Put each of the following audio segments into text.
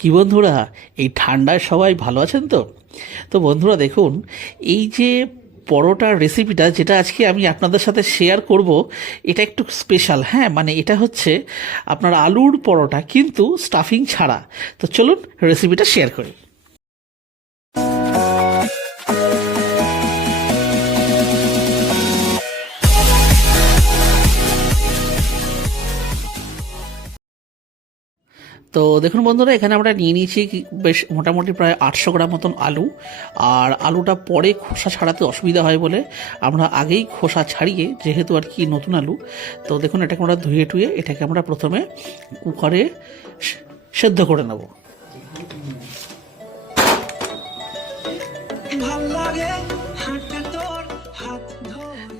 কি বন্ধুরা, এই ঠান্ডায় সবাই ভালো আছেন তো? তো বন্ধুরা দেখুন, এই যে পরোটার রেসিপিটা যেটা আজকে আমি আপনাদের সাথে শেয়ার করব, এটা একটু স্পেশাল। হ্যাঁ, মানে এটা হচ্ছে আপনার আলুর পরোটা, কিন্তু স্টাফিং ছাড়া। তো চলুন রেসিপিটা শেয়ার করি। তো দেখুন বন্ধুরা, এখানে আমরা নিয়ে নিয়েছি বেশ মোটামুটি প্রায় 800 গ্রাম মতন আলু। আর আলুটা পরে খোসা ছাড়াতে অসুবিধা হয় বলে আমরা আগেই খোসা ছাড়িয়ে, যেহেতু আর কি নতুন আলু, তো দেখুন এটাকে আমরা ধুয়ে টুয়ে এটাকে আমরা প্রথমে কুকারে সেদ্ধ করে নেব।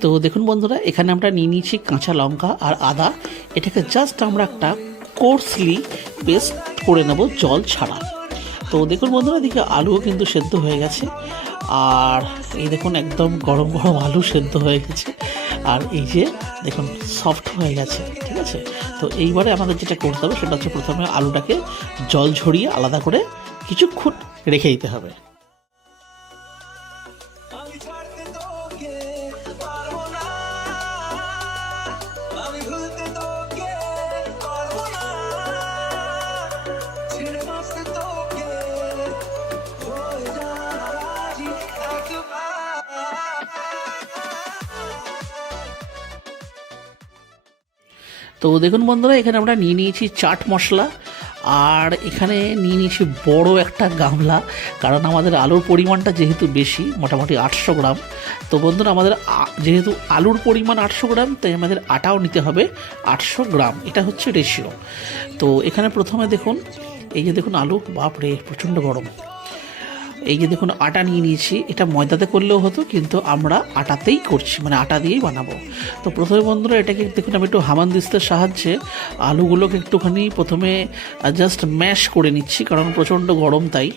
তো দেখুন বন্ধুরা, এখানে আমরা নিয়ে নিয়েছি কাঁচা লঙ্কা আর আদা। এটাকে জাস্ট আমরা একটা কোর্সলি পেস্ট করে নেব, জল ছাড়া। তো দেখুন বন্ধুরা, এদিকে আলুও কিন্তু সেদ্ধ হয়ে গেছে। আর এই দেখুন একদম গরম গরম আলু সেদ্ধ হয়ে গেছে। আর এই যে দেখুন সফট হয়ে গেছে, ঠিক আছে। তো এইবারে আমাদের যেটা করতে হবে সেটা হচ্ছে প্রথমে আলুটাকে জল ঝরিয়ে আলাদা করে কিছুক্ষণ রেখে দিতে হবে। তো দেখুন বন্ধুরা, এখানে আমরা নিয়ে নিয়েছি চাট মশলা। আর এখানে নিয়ে নিয়েছি বড় একটা গামলা, কারণ আমাদের আলুর পরিমাণটা যেহেতু বেশি, মোটামুটি 800 গ্রাম। তো বন্ধুরা, আমাদের যেহেতু আলুর পরিমাণ 800 গ্রাম, তাই আমাদের আটাও নিতে হবে 800 গ্রাম। এটা হচ্ছে রেশিও। তো এখানে প্রথমে দেখুন, এই যে দেখুন আলু, বাপরে প্রচণ্ড গরম। এই যে দেখুন আটা নিয়ে নিয়েছি। এটা ময়দাতে করলেও হতো, কিন্তু আমরা আটাতেই করছি, মানে আটা দিয়েই বানাবো। তো প্রথমে বন্ধুরা, এটাকে দেখুন আমি একটু হামানদিস্তার সাহায্যে আলুগুলোকে একটুখানি প্রথমে জাস্ট ম্যাশ করে নিচ্ছি, কারণ প্রচণ্ড গরম তাই।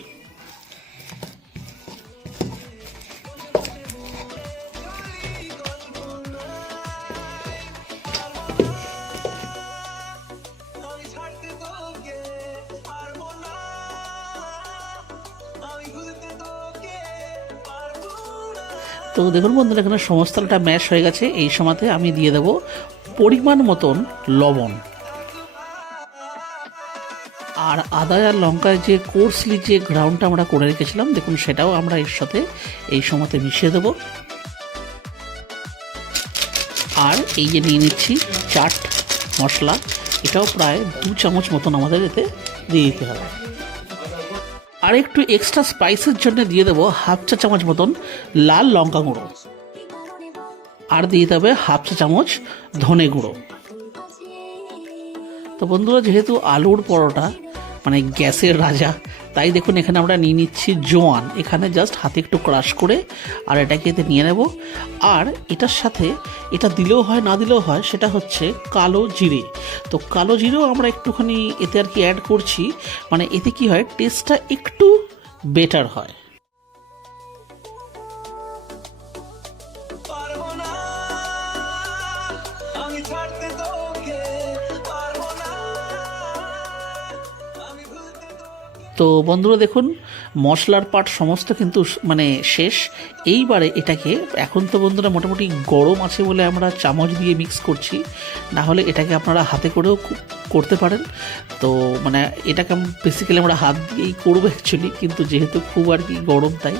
তো দেখুন বন্ধুরা, এখানে সমস্তটা ম্যাশ হয়ে গেছে। এই সময়তে আমি দিয়ে দেব পরিমাণ মতন লবণ। আর আদা আর লঙ্কার যে কোর্সলি যে গ্রাউন্ডটা আমরা করে রেখেছিলাম, দেখুন সেটাও আমরা এর সাথে এই সময়তে মিশিয়ে দেব। আর এই যে নিয়ে নিচ্ছি চাট মশলা, এটাও প্রায় 2 চামচ মতন আমাদের এতে দিয়ে দিতে হবে। আর একটু এক্সট্রা স্পাইসের জন্য দিয়ে দেবো ½ চা চামচ মতন লাল লঙ্কা গুঁড়ো। আর দিয়ে দেবে ½ চা চামচ ধনে গুঁড়ো। তো বন্ধুরা, যেহেতু আলুর পরোটা মানে গ্যাসের রাজা, তাই দেখুন এখানে আমরা নিয়ে নিচ্ছি জোয়ান। এখানে জাস্ট হাতে একটু ক্রাশ করে আর এটাকে এতে নিয়ে নেব। আর এটার সাথে এটা দিলেও হয়, না দিলেও হয়, সেটা হচ্ছে কালো জিরে। তো কালো জিরেও আমরা একটুখানি এতে আর কি অ্যাড করছি, মানে এতে কি হয়, টেস্টটা একটু বেটার হয়। তো বন্ধুরা দেখুন, মশলার পাট সমস্ত কিন্তু মানে শেষ। এইবারে এটাকে, এখন তো বন্ধুরা মোটামুটি গরম আছে বলে আমরা চামচ দিয়ে মিক্স করছি, না হলে এটাকে আপনারা হাতে করেও করতে পারেন। তো মানে এটাকে বেসিক্যালি আমরা হাত দিয়েই করবো অ্যাকচুয়ালি, কিন্তু যেহেতু খুব আর কি গরম তাই।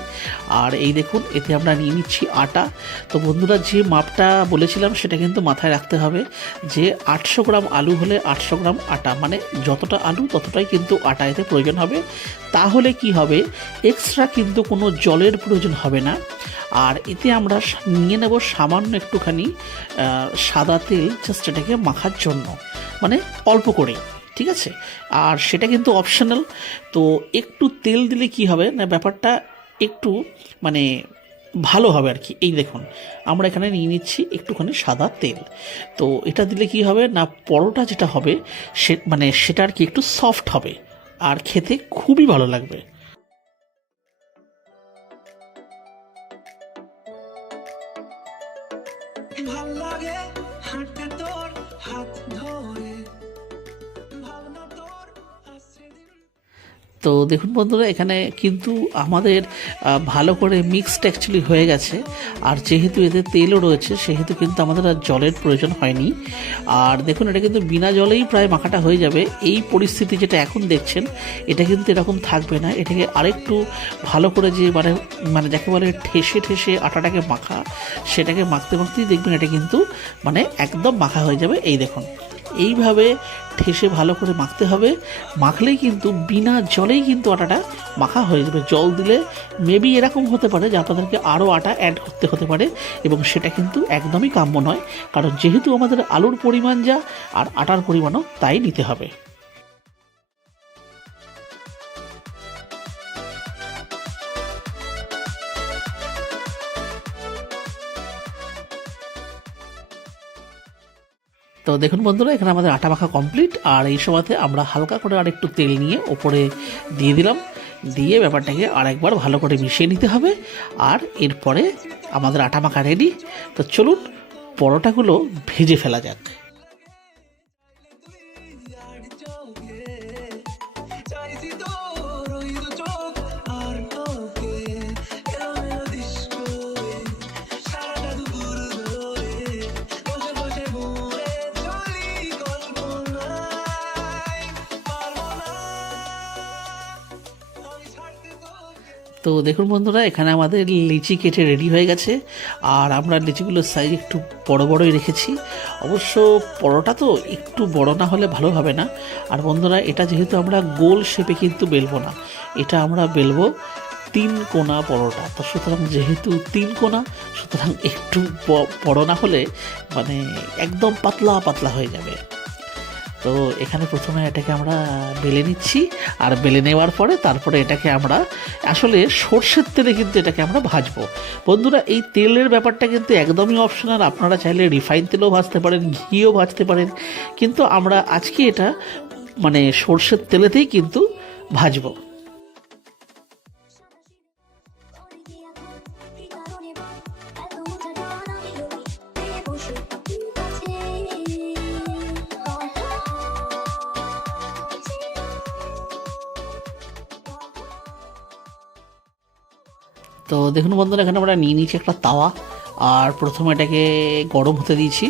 আর এই দেখুন এতে আমরা নিয়ে নিচ্ছি আটা। তো বন্ধুরা, যে মাপটা বলেছিলাম সেটা কিন্তু মাথায় রাখতে হবে, যে 800 গ্রাম আলু হলে 800 গ্রাম আটা, মানে যতটা আলু ততটাই কিন্তু আটা এতে প্রয়োজন হবে। তাহলে কি হবে, এক্সট্রা কিন্তু কোনো জলের প্রয়োজন হবে না। আর এতে আমরা নিয়ে নেব সামান্য একটুখানি সাদা তেল, জাস্ট এটাকে মাখার জন্য, মানে অল্প করে, ঠিক আছে। আর সেটা কিন্তু অপশনাল। তো একটু তেল দিলে কি হবে না, ব্যাপারটা একটু মানে ভালো হবে আর কি। এই দেখুন আমরা এখানে নিয়ে নিচ্ছি একটুখানি সাদা তেল। তো এটা দিলে কি হবে না, পরোটা যেটা হবে সে মানে সেটা আর কি একটু সফট হবে, আর খেতে খুবই ভালো লাগবে। তো দেখুন বন্ধুরা, এখানে কিন্তু আমাদের ভালো করে মিক্সড অ্যাকচুয়ালি হয়ে গেছে। আর যেহেতু এতে তেলও রয়েছে সেহেতু কিন্তু আমাদের আর জলের প্রয়োজন হয়নি। আর দেখুন, এটা কিন্তু বিনা জলেই প্রায় মাখাটা হয়ে যাবে। এই পরিস্থিতি যেটা এখন দেখছেন এটা কিন্তু এরকম থাকবে না। এটাকে আরেকটু ভালো করে যে মানে যাকে বলে ঠেসে ঠেসে আটাটাকে মাখা, সেটাকে মাখতে মাখতেই দেখবেন এটা কিন্তু মানে একদম মাখা হয়ে যাবে। এই দেখুন, এইভাবে ঠেসে ভালো করে মাখতে হবে। মাখলেই কিন্তু বিনা জলেই কিন্তু আটাটা মাখা হয়ে যাবে। জল দিলে মেবি এরকম হতে পারে যে আপনাদেরকে আরও আটা অ্যাড করতে হতে পারে, এবং সেটা কিন্তু একদমই কাম্য নয়, কারণ যেহেতু আমাদের আলুর পরিমাণ যা আর আটার পরিমাণও তাই নিতে হবে। তো দেখুন বন্ধুরা, এখানে আমাদের আটা মাখা কমপ্লিট। আর এই সময়তে আমরা হালকা করে আর একটু তেল নিয়ে ওপরে দিয়ে দিলাম, দিয়ে ব্যাপারটাকে আরেকবার ভালো করে মিশিয়ে নিতে হবে। আর এরপরে আমাদের আটা মাখা রেডি। তো চলুন পরোটাগুলো ভেজে ফেলা যাক। তো দেখুন বন্ধুরা, এখানে আমাদের লিচি কেটে রেডি হয়ে গেছে। আর আমরা লিচিগুলোর সাইজ একটু বড় বড়ই রেখেছি। অবশ্য পরোটা তো একটু বড় না হলে ভালো হবে না। আর বন্ধুরা, এটা যেহেতু আমরা গোল শেপে কিন্তু বেলবো না, এটা আমরা বেলবো 3 কোনা পরোটা। তো সুতরাং যেহেতু 3 কোনা, সুতরাং একটু বড় না হলে মানে একদম পাতলা পাতলা হয়ে যাবে। তো এখানে প্রথমে এটাকে আমরা বেলে নিচ্ছি। আর বেলে নেওয়ার পরে তারপরে এটাকে আমরা আসলে সর্ষের তেলে কিন্তু এটাকে আমরা ভাজবো। বন্ধুরা, এই তেলের ব্যাপারটা কিন্তু একদমই অপশনাল। আপনারা চাইলে রিফাইন তেলেও ভাজতে পারেন, ঘিও ভাজতে পারেন, কিন্তু আমরা আজকে এটা মানে সর্ষের তেলেতেই কিন্তু ভাজবো। তো দেখুন বন্ধুরা, এখানে আমরা নিয়ে নিয়েছি একটা তাওয়া। আর প্রথমে এটাকে গরম হতে দিয়েছি।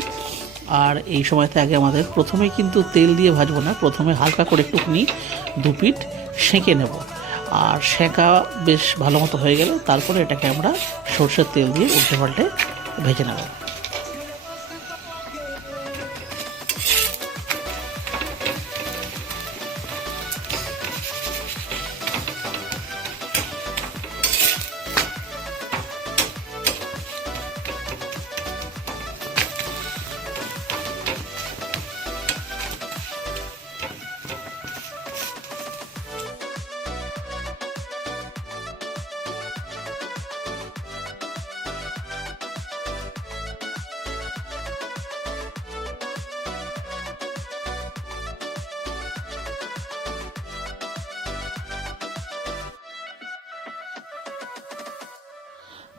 আর এই সময়তে আগে আমাদের প্রথমেই কিন্তু তেল দিয়ে ভাজবো না, প্রথমে হালকা করে একটুখানি 2 পিঠ সেঁকে নেব। আর সেঁকা বেশ ভালো মতো হয়ে গেলে তারপরে এটাকে আমরা সরষের তেল দিয়ে উল্টে পাল্টে ভেজে নেব।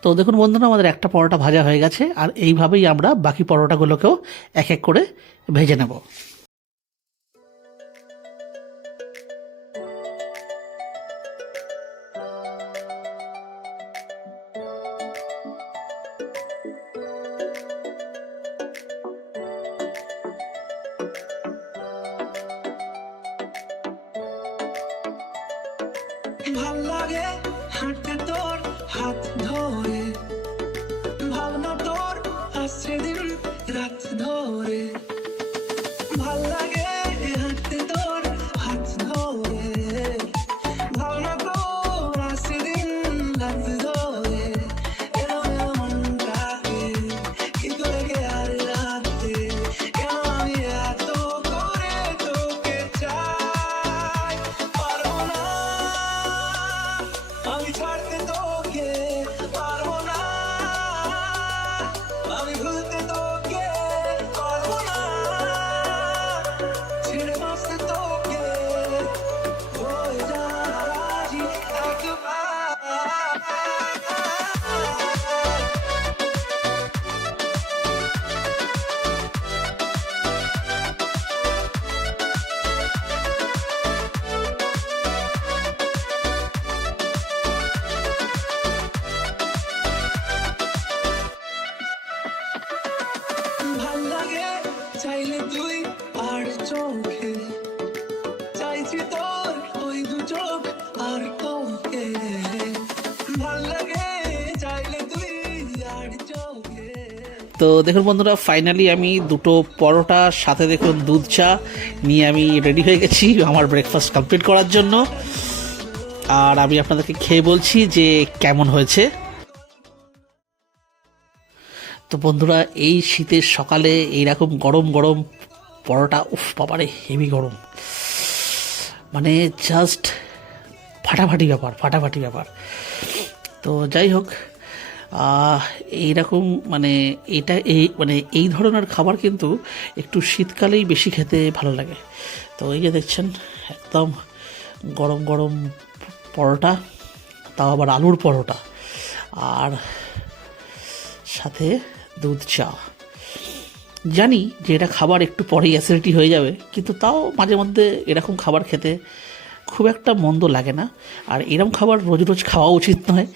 তো দেখুন বন্ধুরা, আমাদের একটা পরোটা ভাজা হয়ে গেছে। আর এইভাবেই আমরা বাকি পরোটাগুলোকেও এক এক করে ভেজে নেব। ভাল লাগে হাঁটতে তোর হাত ধরে, ভাবনা তোর আসছে দিন রাত ধরে। ভাল লাগে হাঁটতে তোর হাত ধরে, ভাবনা তোর আসছে দিন রাত ধরে। এলো মনটাকে কি করে গে আর রাতে, কেন আমি এত করে তোকে চাই। পারবো না আমি ছাড়তে তোকে, তো দেখুন বন্ধুরা, ফাইনালি আমি দুটো পরোটা সাথে দেখুন দুধ চা নিয়ে আমি রেডি হয়ে গেছি আমার ব্রেকফাস্ট কমপ্লিট করার জন্য। আর আমি আপনাদেরকে খেয়ে বলছি যে কেমন হয়েছে। তো বন্ধুরা, এই শীতের সকালে এইরকম গরম গরম পরোটা, উফ বাবারে হেভি গরম, মানে জাস্ট ফাটাফাটি ব্যাপার। তো যাই হোক, এইরকম মানে এই ধরনের খাবার কিন্তু একটু শীতকালেই বেশি খেতে ভালো লাগে। তো এই যে দেখছেন একদম গরম গরম পরোটা, তাও আবার আলুর পরোটা, আর সাথে দুধ চা। জানি যে এটা খাবার একটু পরেই অ্যাসিডিটি হয়ে যাবে, কিন্তু তাও মাঝে মধ্যে এরকম খাবার খেতে খুব একটা মন্দ লাগে না। আর এরকম খাবার রোজ রোজ খাওয়া উচিত নয়,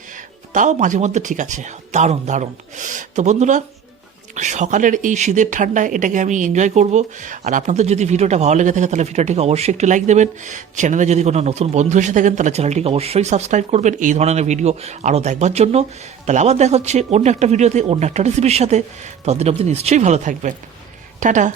তাও মাঝে মধ্যে ঠিক আছে। দারুণ। তো বন্ধুরা, সকালের এই শীতের ঠান্ডায় এটাকে আমি এনজয় করব। আর আপনাদের যদি ভিডিওটা ভালো লেগে থাকে তাহলে ভিডিওটিকে অবশ্যই একটু লাইক দেবেন। চ্যানেলে যদি কোনো নতুন বন্ধু এসে থাকেন তাহলে চ্যানেলটিকে অবশ্যই সাবস্ক্রাইব করবেন এই ধরনের ভিডিও আরও দেখবার জন্য। তাহলে আবার দেখা হচ্ছে অন্য একটা ভিডিওতে, অন্য একটা রেসিপির সাথে। ততদিন অবধি নিশ্চয়ই ভালো থাকবেন। টাটা।